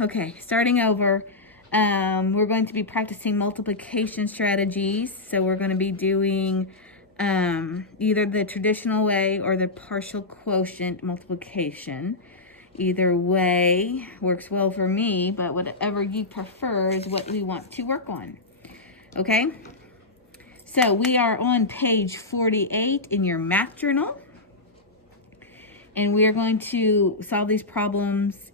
Okay, starting over. We're going to be practicing multiplication strategies. So we're going to be doing either the traditional way or the partial quotient multiplication. Either way works well for me, but whatever you prefer is what we want to work on. Okay? So we are on page 48 in your math journal. And we are going to solve these problems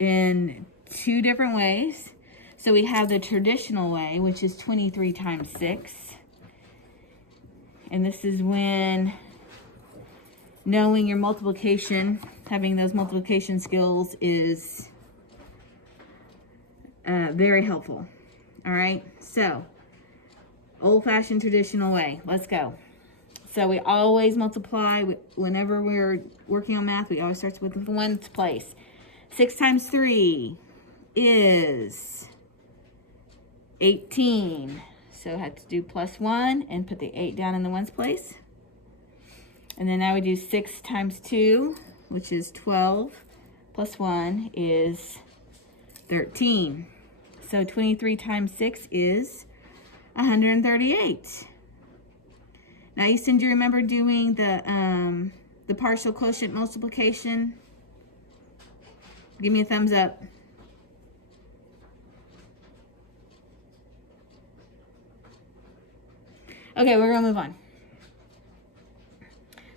in two different ways. So we have the traditional way, which is 23 times 6. And this is when knowing your multiplication, having those multiplication skills is very helpful. All right, so old-fashioned traditional way. Let's go. So we always multiply. Whenever we're working on math, we always start with the ones place. 6 times 3 is 18. So I had to do plus 1 and put the 8 down in the ones place. And then now we do 6 times 2, which is 12, plus 1 is 13. So 23 times 6 is 138. Now, Easton, do you remember doing the partial quotient multiplication? Give me a thumbs up. Okay, we're gonna move on.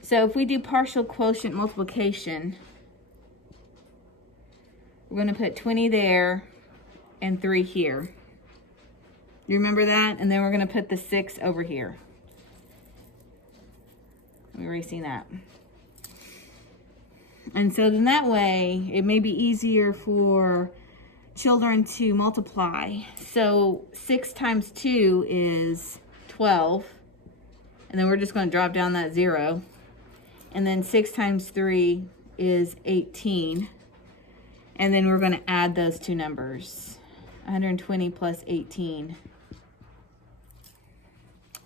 So if we do partial quotient multiplication, we're gonna put 20 there and 3 here. You remember that? And then we're gonna put the 6 over here. I'm erasing that. And so then that way, it may be easier for children to multiply. So 6 times 2 is 12. And then we're just going to drop down that 0. And then 6 times 3 is 18. And then we're going to add those two numbers. 120 plus 18.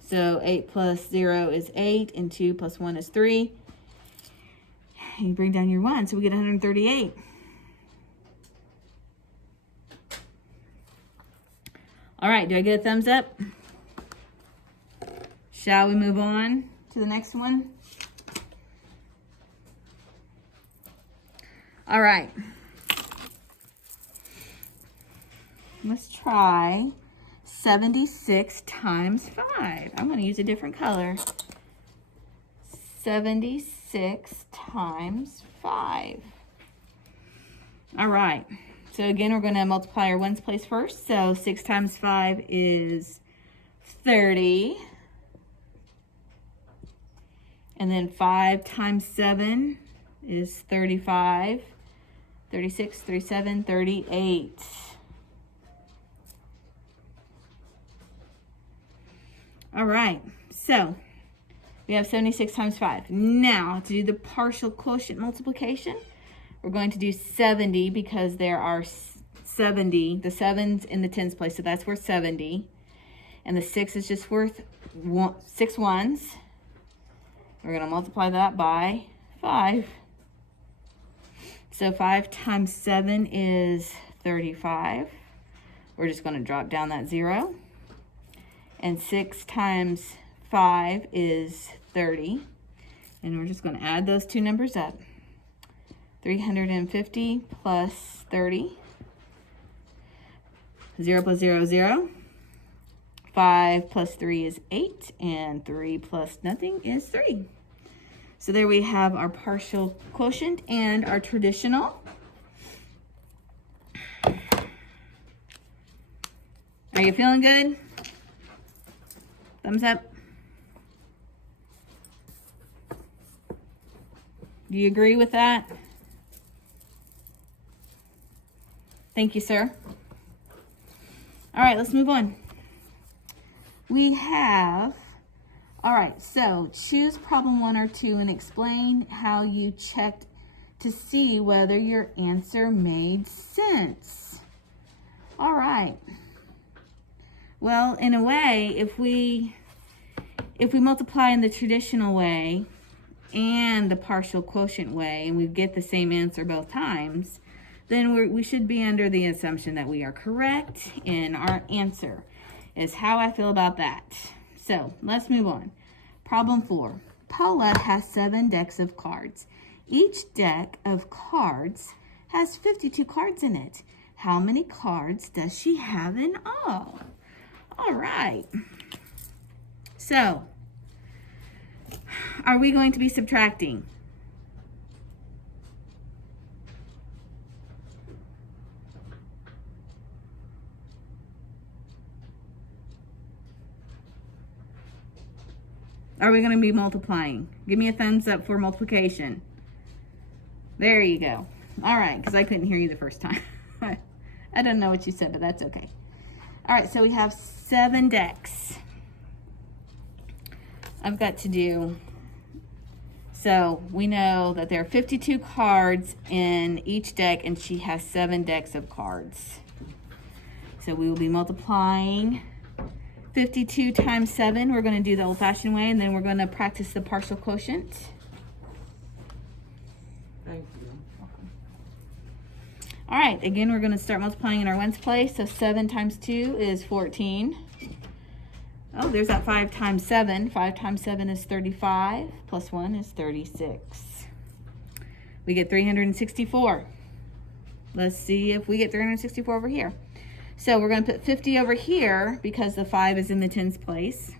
So 8 plus 0 is 8, and 2 plus 1 is 3. And you bring down your 1, so we get 138. All right, do I get a thumbs up? Shall we move on to the next one? All right. Let's try 76 times 5. I'm going to use a different color. 76 times 5. All right. So again, we're going to multiply our ones place first. So 6 times 5 is 30. And then 5 times 7 is 35. 36, 37, 38. All right, so we have 76 times 5. Now, to do the partial quotient multiplication, we're going to do 70 because there are 70. The 7's in the tens place, so that's worth 70. And the 6 is just worth 6 ones. We're going to multiply that by 5. So 5 times 7 is 35. We're just going to drop down that 0. And 6 times 5 is 30. And we're just going to add those two numbers up. 350 plus 30. 0 plus 0 is 0. 5 plus 3 is 8. And 3 plus nothing is 3. So there we have our partial quotient and our traditional. Are you feeling good? Thumbs up. Do you agree with that? Thank you, sir. All right, let's move on. We have, all right, so choose problem 1 or 2 and explain how you checked to see whether your answer made sense. All right. Well, in a way, if we multiply in the traditional way and the partial quotient way, and we get the same answer both times, then we should be under the assumption that we are correct in our answer, is how I feel about that. So let's move on. Problem 4. Paula has 7 decks of cards. Each deck of cards has 52 cards in it. How many cards does she have in all? All right. So, are we going to be subtracting? Are we going to be multiplying? Give me a thumbs up for multiplication. There you go. All right, because I couldn't hear you the first time. I don't know what you said, but that's okay. All right, so we have 7 decks. I've got to do, so we know that there are 52 cards in each deck, and she has 7 decks of cards. So we will be multiplying 52 times 7. We're going to do the old-fashioned way, and then we're going to practice the partial quotient. Thank you. All right, again, we're going to start multiplying in our ones place. So 7 times 2 is 14. Oh, there's that 5 times 7. 5 times 7 is 35. Plus 1 is 36. We get 364. Let's see if we get 364 over here. So we're going to put 50 over here because the 5 is in the tens place.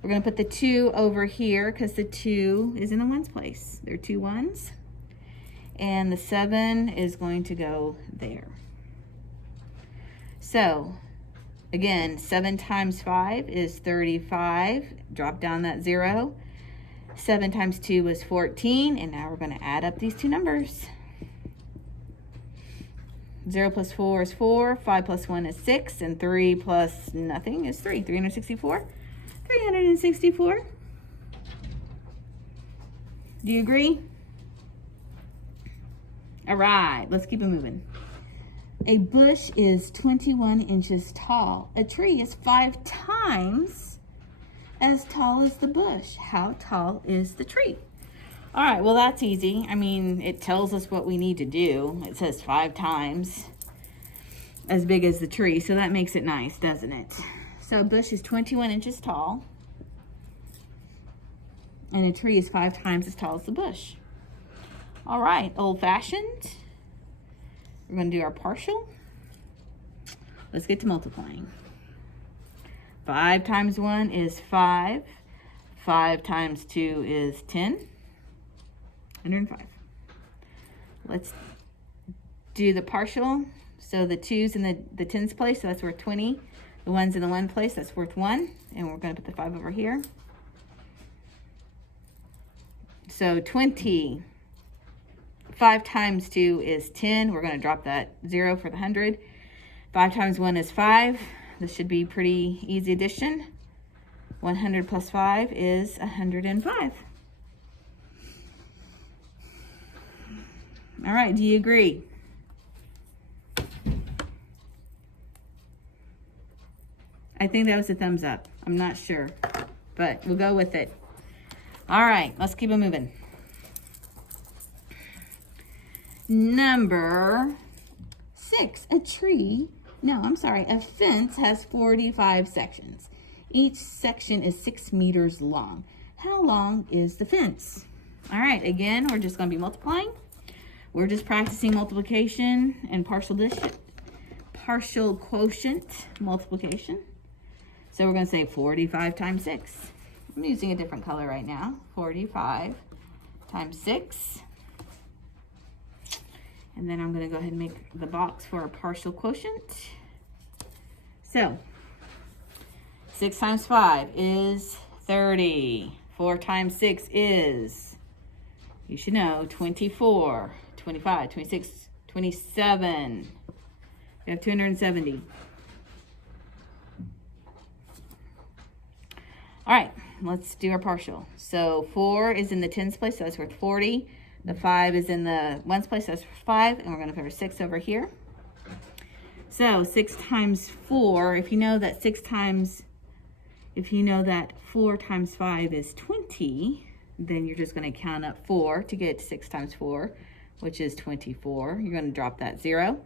We're going to put the 2 over here because the 2 is in the ones place. There are 2 ones. And the 7 is going to go there. So, again, 7 times 5 is 35. Drop down that 0. 7 times 2 is 14. And now we're going to add up these two numbers. 0 plus 4 is 4. 5 plus 1 is 6. And 3 plus nothing is 3. 364. 364. Do you agree? All right, let's keep it moving. A bush is 21 inches tall. A tree is 5 times as tall as the bush. How tall is the tree? All right, well, that's easy. I mean, it tells us what we need to do. It says 5 times as big as the tree, so that makes it nice, doesn't it? So a bush is 21 inches tall, and a tree is 5 times as tall as the bush. All right, old-fashioned. We're going to do our partial. Let's get to multiplying. 5 times 1 is 5. 5 times 2 is 10. 105. Let's do the partial. So the 2's in the tens place, so that's worth 20. The 1's in the 1 place, that's worth 1. And we're going to put the 5 over here. So 20. 5 times 2 is 10. We're going to drop that 0 for the 100. 5 times 1 is 5. This should be pretty easy addition. 100 plus 5 is 105. All right, do you agree? I think that was a thumbs up. I'm not sure, but we'll go with it. All right, let's keep it moving. Number 6, a fence has 45 sections. Each section is 6 meters long. How long is the fence? All right, again, we're just going to be multiplying. We're just practicing multiplication and partial quotient multiplication. So we're going to say 45 times 6. I'm using a different color right now. 45 times 6. And then I'm going to go ahead and make the box for a partial quotient. So, 6 times 5 is 30. 4 times 6 is, you should know, 24, 25, 26, 27. We have 270. All right, let's do our partial. So 4 is in the tens place, so that's worth 40. The 5 is in the ones place, so that's 5, and we're going to put our 6 over here. So 6 times 4, if you know that 4 times 5 is 20, then you're just going to count up 4 to get 6 times 4, which is 24. You're going to drop that 0.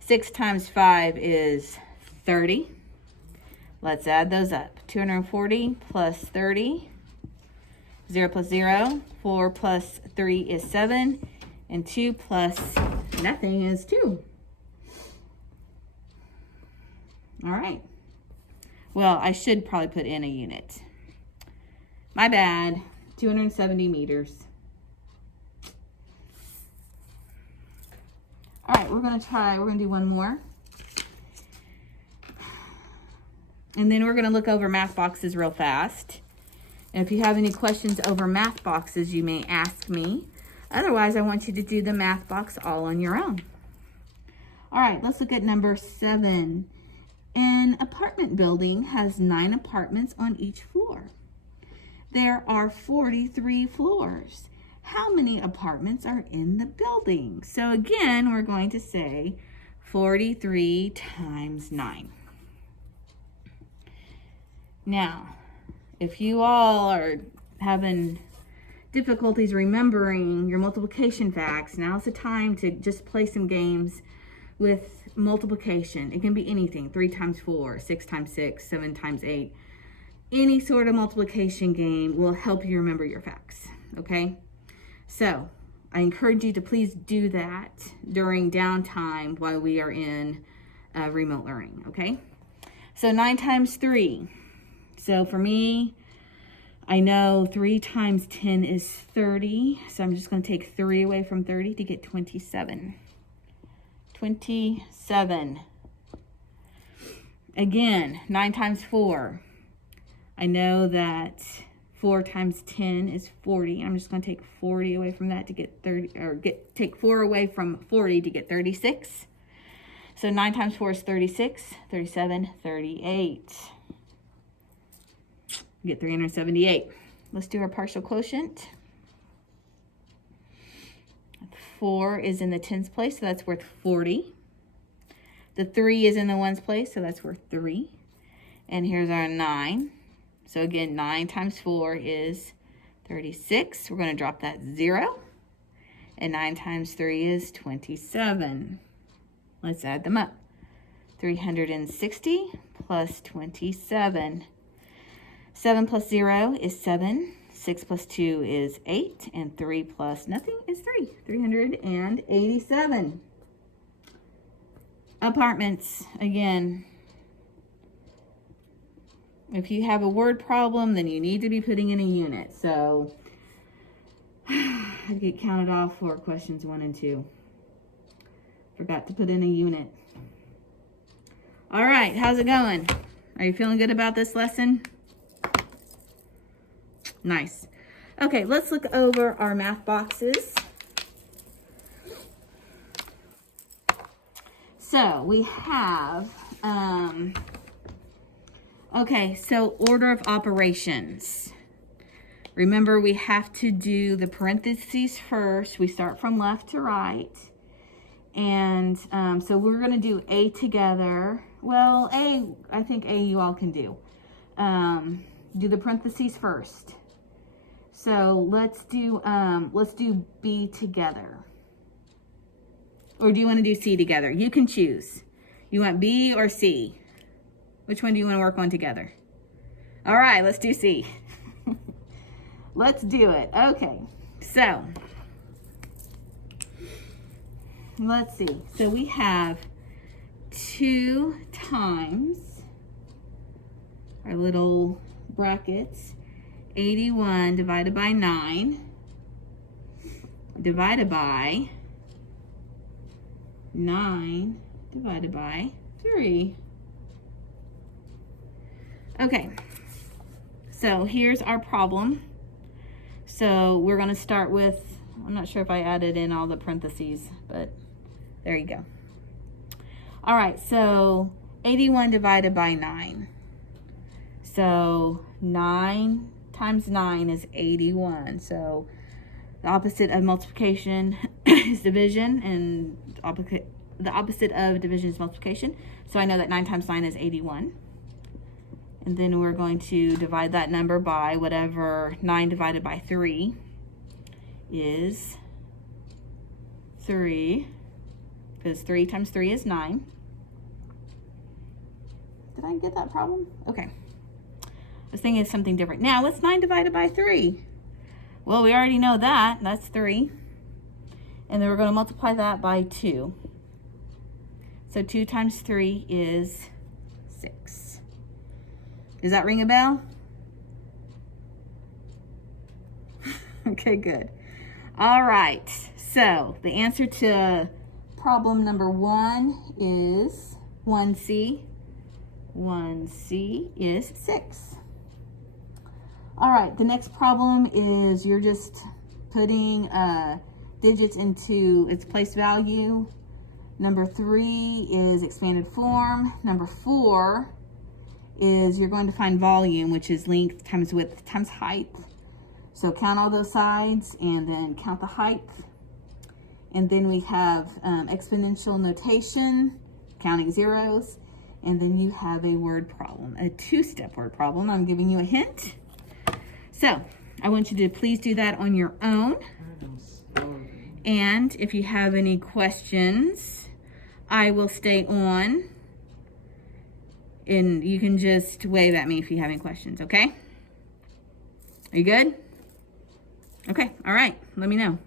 6 times 5 is 30. Let's add those up. 240 plus 30. 0 plus 0. 4 plus 3 is 7. And 2 plus nothing is 2. All right. Well, I should probably put in a unit. My bad. 270 meters. All right, we're going to do one more. And then we're going to look over math boxes real fast. And if you have any questions over math boxes, you may ask me. Otherwise, I want you to do the math box all on your own. All right, let's look at number 7. An apartment building has 9 apartments on each floor. There are 43 floors. How many apartments are in the building? So again, we're going to say 43 times 9. Now, if you all are having difficulties remembering your multiplication facts, now's the time to just play some games with multiplication. It can be anything: 3 times 4, 6 times 6, 7 times 8. Any sort of multiplication game will help you remember your facts, okay? So I encourage you to please do that during downtime while we are in remote learning, okay? So 9 times 3. So for me, I know 3 times 10 is 30. So I'm just going to take 3 away from 30 to get 27. 27. Again, 9 times 4. I know that 4 times 10 is 40. I'm just going to take 40 away from that to get 30, or take 4 away from 40 to get 36. So 9 times 4 is 36, 37, 38. You get 378. Let's do our partial quotient. 4 is in the tens place, so that's worth 40. The 3 is in the ones place, so that's worth 3. And here's our 9. So again, 9 times 4 is 36. We're going to drop that 0. And 9 times 3 is 27. Let's add them up. 360 plus 27. 7 plus 0 is 7. 6 plus 2 is 8. And 3 plus nothing is 3. 387. Apartments, again. If you have a word problem, then you need to be putting in a unit. So I get counted off for questions 1 and 2. Forgot to put in a unit. All right, how's it going? Are you feeling good about this lesson? Nice. Okay, let's look over our math boxes. So we have, okay, so order of operations. Remember, we have to do the parentheses first. We start from left to right. And so we're going to do A together. Well, A, I think A you all can do. Do the parentheses first. So let's do B together. Or do you want to do C together? You can choose. You want B or C? Which one do you want to work on together? All right, let's do C. Let's do it. Okay, so let's see. So we have 2 times our little brackets, 81 divided by 9, divided by 9 divided by 3. Okay, so here's our problem. So we're going to start with, I'm not sure if I added in all the parentheses, but there you go. All right, so 81 divided by 9. So 9 times 9 is 81. So the opposite of multiplication is division, and the opposite of division is multiplication. So I know that 9 times 9 is 81. And then we're going to divide that number by whatever 9 divided by 3 is 3, because 3 times 3 is 9. Did I get that problem? Okay. I was thinking of something different. Now, what's 9 divided by 3? Well, we already know that. That's 3. And then we're going to multiply that by 2. So 2 times 3 is 6. Does that ring a bell? Okay, good. All right. So the answer to problem number 1 is 1C. 1C is 6. All right, the next problem is you're just putting digits into its place value. Number 3 is expanded form. Number 4 is you're going to find volume, which is length times width times height. So count all those sides and then count the height. And then we have exponential notation, counting zeros. And then you have a word problem, a 2-step word problem. I'm giving you a hint. So I want you to please do that on your own. And if you have any questions, I will stay on. And you can just wave at me if you have any questions, okay? Are you good? Okay, all right, let me know.